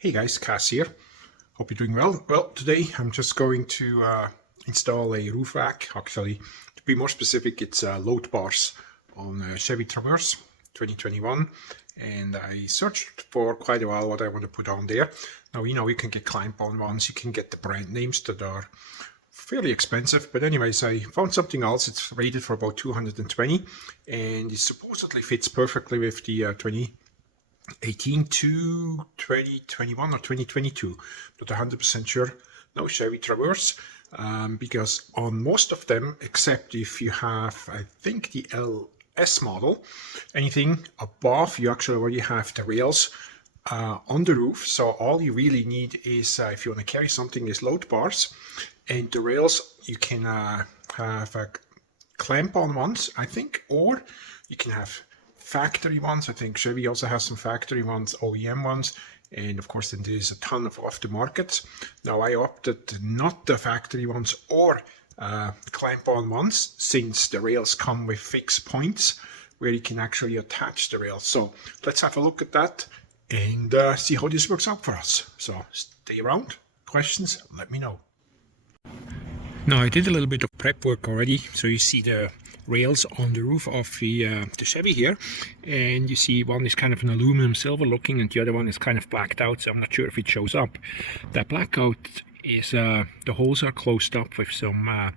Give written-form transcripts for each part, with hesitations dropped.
Hey guys, Cass here. Hope you're doing well. Well, today I'm just going to install a roof rack. Actually, to be more specific, it's load bars on Chevy Traverse 2021. And I searched for quite a while what I want to put on there. Now, you can get clamp-on ones. You can get the brand names that are fairly expensive. But anyways, I found something else. It's rated for about 220. And it supposedly fits perfectly with the 2018 to 2021 or 2022, not 100% sure. No Chevy Traverse, because on most of them, except if you have, I think, the LS model, anything above, you actually already have the rails on the roof. So all you really need is, if you want to carry something, is load bars, and the rails you can have clamp-on ones, I think, or you can have factory ones. I think Chevy also has some factory ones, OEM ones, and of course then there's a ton of aftermarkets. Now I opted not the factory ones or clamp-on ones, since the rails come with fixed points where you can actually attach the rails. So let's have a look at that and see how this works out for us. So stay around. Questions, let me know. Now I did a little bit of prep work already, so you see the rails on the roof of the Chevy here, and you see one is kind of an aluminum silver looking and the other one is kind of blacked out, so I'm not sure if it shows up. That blackout is the holes are closed up with some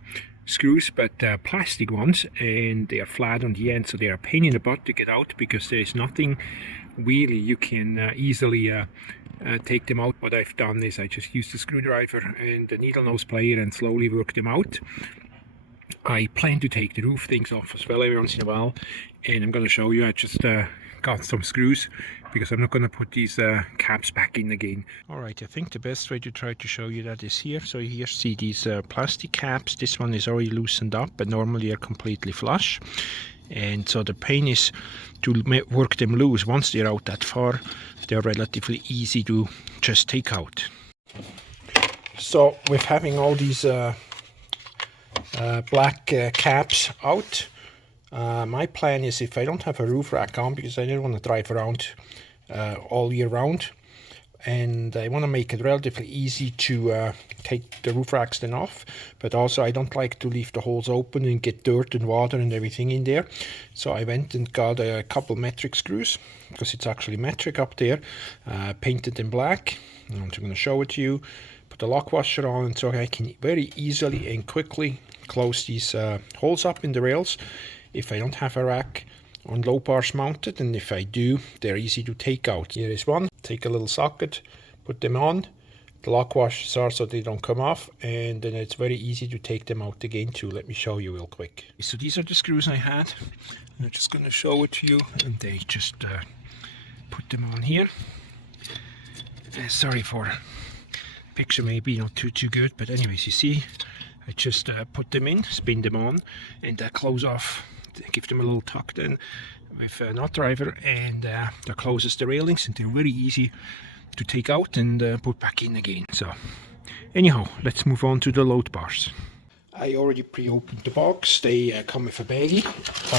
screws, but plastic ones, and they are flat on the end, so they are a pain in the butt to get out because there is nothing really you can easily take them out. What I've done is I just used a screwdriver and the needle nose plier and slowly work them out. I plan to take the roof things off as well every once in a while, and I'm going to show you. I just got some screws because I'm not going to put these caps back in again. Alright, I think the best way to try to show you that is here. So here see these plastic caps. This one is already loosened up, but normally are completely flush. And so the pain is to work them loose. Once they're out that far, they're relatively easy to just take out. So with having all these black caps out, my plan is, if I don't have a roof rack on, because I don't want to drive around all year round, and I want to make it relatively easy to take the roof racks then off, but also I don't like to leave the holes open and get dirt and water and everything in there. So I went and got a couple metric screws, because it's actually metric up there, painted in black. I'm just going to show it to you. Put the lock washer on, and so I can very easily and quickly close these holes up in the rails if I don't have a rack on low bars mounted, and if I do, they're easy to take out. Here is one. Take a little socket, put them on. The lock washers are so they don't come off, and then it's very easy to take them out again too. Let me show you real quick. So these are the screws I had. I'm just going to show it to you, and they just put them on here. Sorry for picture, maybe not too good, but anyways, you see I just put them in, spin them on, and close off, give them a little tuck then with a nut driver, and that closes the railings, and they're very easy to take out and put back in again. So anyhow, let's move on to the load bars. I already pre-opened the box. They come with a baggie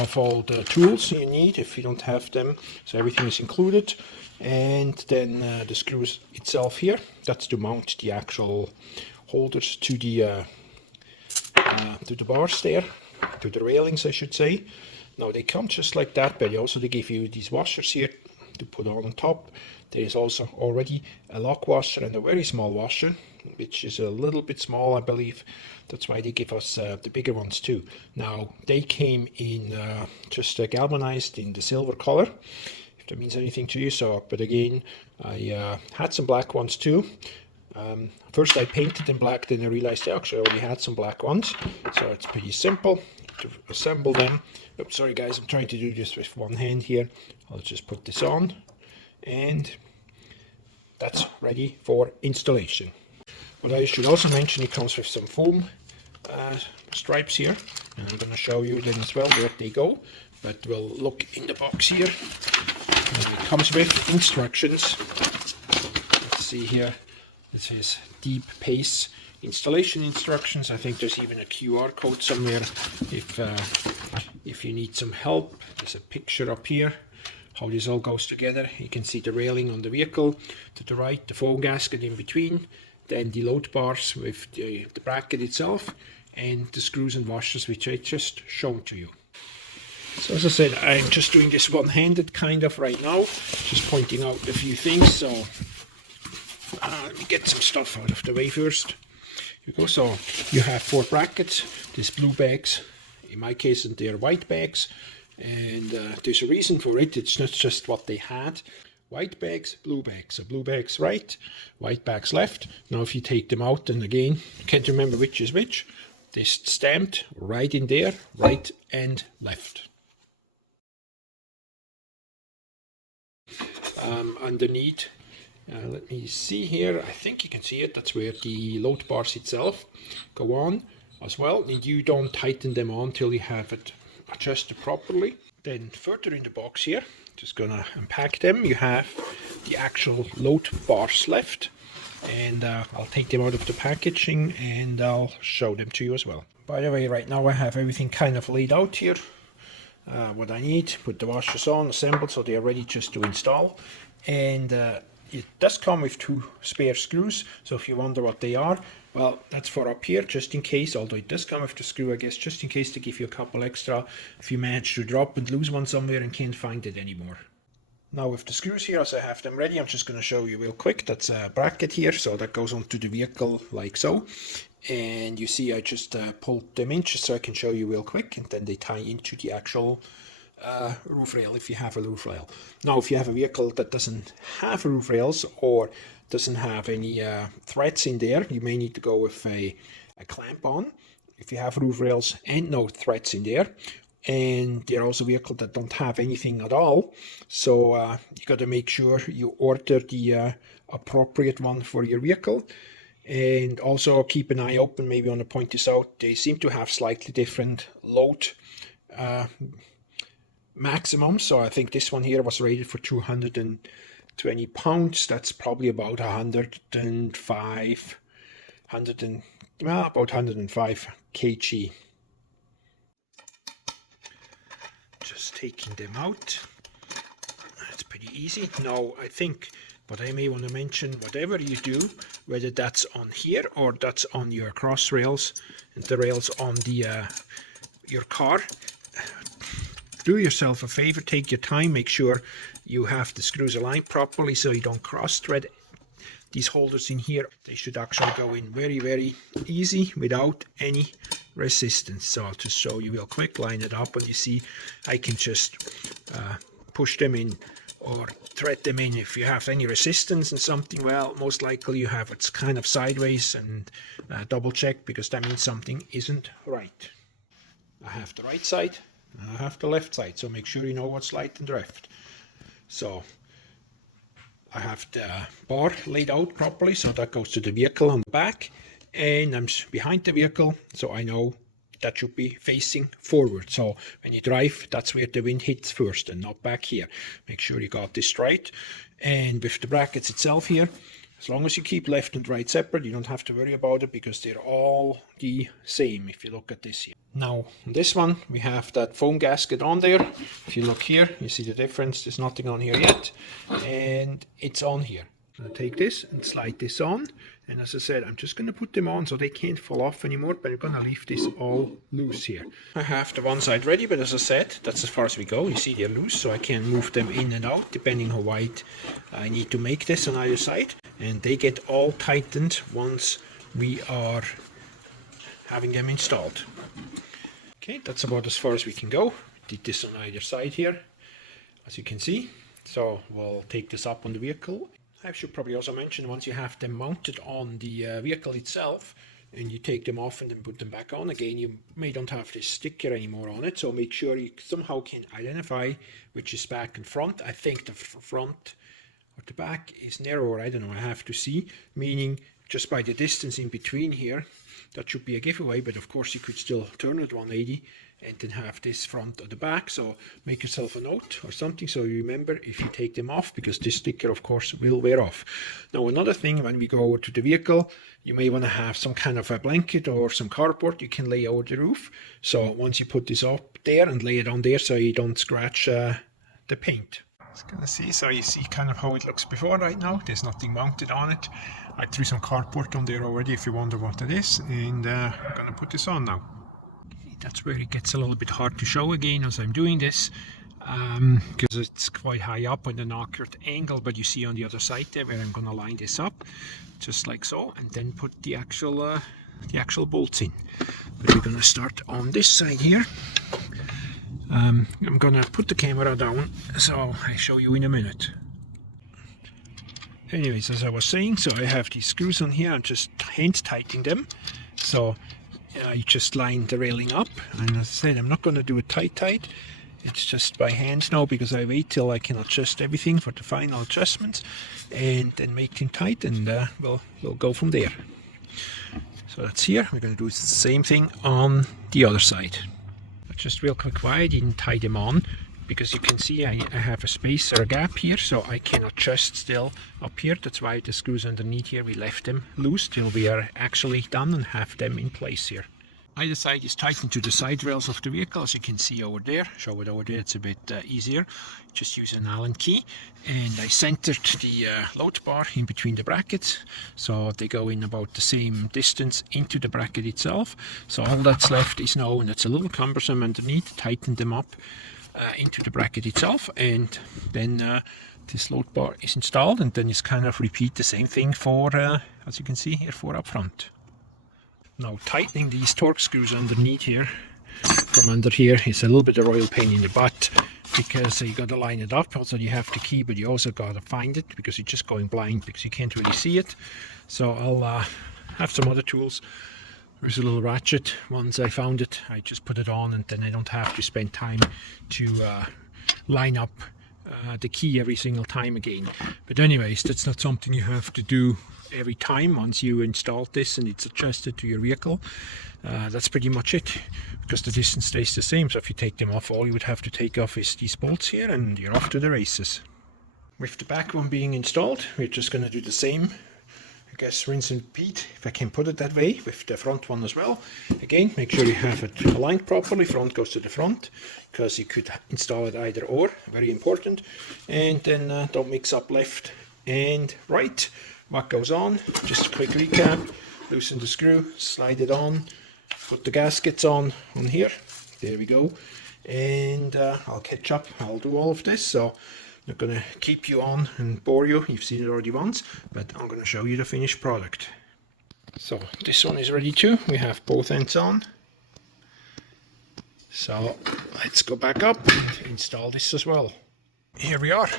of all the tools you need if you don't have them, so everything is included. And then the screws itself here, that's to mount the actual holders to the bars there, to the railings I should say. Now they come just like that, but also they give you these washers here to put on top. There is also already a lock washer and a very small washer, which is a little bit small, I believe. That's why they give us the bigger ones too. Now they came in just galvanized in the silver color, if that means anything to you. So, but again, I had some black ones too. First I painted them black, then I realized I actually already had some black ones, so it's pretty simple to assemble them. Oops, sorry guys, I'm trying to do this with one hand here. I'll just put this on, and that's ready for installation. What I should also mention, it comes with some foam stripes here, and I'm going to show you then as well where they go, but we'll look in the box here. It comes with instructions. Let's see here. This is deep pace installation instructions. I think there's even a QR code somewhere if you need some help. There's a picture up here how this all goes together. You can see the railing on the vehicle to the right, the foam gasket in between, then the load bars with the bracket itself, and the screws and washers which I just shown to you. So as I said, I'm just doing this one-handed kind of right now, just pointing out a few things. So let me get some stuff out of the way first. Here we go. So you have 4 brackets, these blue bags, in my case, and they're white bags, and there's a reason for it. It's not just what they had. White bags, blue bags. So blue bags right, white bags left. Now if you take them out, and again, can't remember which is which, they're stamped right in there, right and left. Underneath, let me see here, I think you can see it, that's where the load bars itself go on as well, and you don't tighten them on till you have it adjusted properly. Then further in the box here, just gonna unpack them, you have the actual load bars left, and I'll take them out of the packaging and I'll show them to you as well. By the way, right now I have everything kind of laid out here. What I need, put the washers on, assembled, so they are ready just to install. And it does come with 2 spare screws, so if you wonder what they are, well, that's for up here, just in case, although it does come with the screw, I guess, just in case to give you a couple extra if you manage to drop and lose one somewhere and can't find it anymore. Now with the screws here, as I have them ready, I'm just going to show you real quick. That's a bracket here, so that goes onto the vehicle like so. And you see I just pulled them in just so I can show you real quick, and then they tie into the actual roof rail if you have a roof rail. Now if you have a vehicle that doesn't have roof rails or doesn't have any threads in there, you may need to go with a clamp on. If you have roof rails and no threads in there, and there are also vehicles that don't have anything at all, so you got to make sure you order the appropriate one for your vehicle. And also keep an eye open, maybe want to point this out, they seem to have slightly different load maximum. So I think this one here was rated for 220 pounds. That's probably about 105 kg. Just taking them out. That's pretty easy. Now I think what I may want to mention, whatever you do, whether that's on here or that's on your cross rails and the rails on the your car, do yourself a favor, take your time, make sure you have the screws aligned properly so you don't cross thread these holders in here. They should actually go in very, very easy without any resistance. So I'll just show you real quick, line it up, and you see I can just push them in or thread them in. If you have any resistance and something, well, most likely you have it's kind of sideways, and double check, because that means something isn't right. I have the right side and I have the left side, so make sure you know what's right and left. So I have the bar laid out properly, so that goes to the vehicle on the back, and I'm behind the vehicle, so I know that should be facing forward. So when you drive, that's where the wind hits first and not back here. Make sure you got this right. And with the brackets itself here, as long as you keep left and right separate, you don't have to worry about it, because they're all the same if you look at this here. Now on this one, we have that foam gasket on there. If you look here, you see the difference. There's nothing on here yet, and it's on here. I'll take this and slide this on, and as I said, I'm just going to put them on so they can't fall off anymore, but I'm going to leave this all loose here. I have the one side ready, but as I said, that's as far as we go. You see they're loose, so I can move them in and out depending how wide I need to make this on either side, and they get all tightened once we are having them installed. Okay, that's about as far as we can go. Did this on either side here, as you can see. So we'll take this up on the vehicle. I should probably also mention, once you have them mounted on the vehicle itself and you take them off and then put them back on again, you may don't have this sticker anymore on it, so make sure you somehow can identify which is back and front. I think the front or the back is narrower, I don't know, I have to see, meaning just by the distance in between here, that should be a giveaway, but of course you could still turn it 180 and then have this front or the back. So make yourself a note or something so you remember if you take them off, because this sticker of course will wear off. Now another thing, when we go over to the vehicle, you may want to have some kind of a blanket or some cardboard you can lay over the roof. So once you put this up there and lay it on there so you don't scratch the paint. Just gonna see, so you see kind of how it looks before right now. There's nothing mounted on it. I threw some cardboard on there already if you wonder what it is, and I'm gonna put this on now. That's where it gets a little bit hard to show again as I'm doing this, because it's quite high up on an awkward angle, but you see on the other side there where I'm gonna line this up just like so, and then put the actual bolts in. But we're gonna start on this side here. I'm gonna put the camera down, so I'll show you in a minute. Anyways, as I was saying, so I have these screws on here. I'm just hand tightening them. So I just line the railing up, and as I said, I'm not going to do it tight. It's just by hand now, because I wait till I can adjust everything for the final adjustments, and then make them tight, and we'll go from there. So that's here. We're going to do the same thing on the other side. Just real quick, why I didn't tie them on, because you can see I have a space or a gap here, so I can adjust still up here. That's why the screws underneath here, we left them loose till we are actually done and have them in place here. Either side is tightened to the side rails of the vehicle, as you can see over there. Show it over there, it's a bit easier. Just use an Allen key, and I centered the load bar in between the brackets, so they go in about the same distance into the bracket itself. So all that's left is now, and it's a little cumbersome underneath, tighten them up into the bracket itself, and then this load bar is installed, and then it's kind of repeat the same thing for, as you can see here, for up front. Now tightening these torque screws underneath here, from under here, is a little bit of a royal pain in the butt, because you got to line it up. Also you have the key, but you also got to find it, because you're just going blind, because you can't really see it. So I'll have some other tools. There's a little ratchet. Once I found it, I just put it on, and then I don't have to spend time to line up the key every single time again. But anyways, that's not something you have to do every time. Once you install this and it's adjusted to your vehicle, that's pretty much it, because the distance stays the same. So if you take them off, all you would have to take off is these bolts here, and you're off to the races. With the back one being installed, we're just going to do the same, I guess, rinse and repeat, if I can put it that way, with the front one as well. Again, make sure you have it aligned properly. Front goes to the front, because you could install it either or, very important. And then don't mix up left and right. What goes on, just a quick recap: loosen the screw, slide it on, put the gaskets on here, there we go. And I'll catch up, I'll do all of this, so I'm not going to keep you on and bore you, you've seen it already once, but I'm going to show you the finished product. So this one is ready too, we have both ends on. So let's go back up and install this as well. Here we are,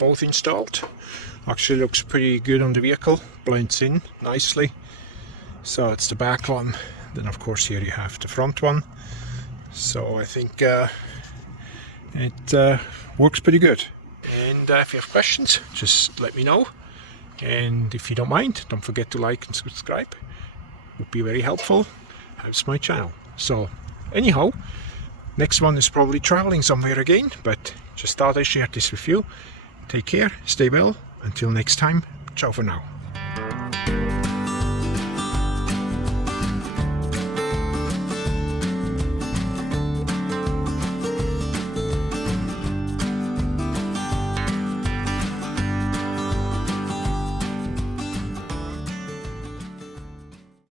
both installed. Actually looks pretty good on the vehicle, blends in nicely. So it's the back one, then of course here you have the front one. So I think it works pretty good. And if you have questions, just let me know. And if you don't mind, don't forget to like and subscribe. It would be very helpful, helps my channel. So anyhow, next one is probably traveling somewhere again, but just thought I shared this with you. Take care, stay well. Until next time, ciao for now.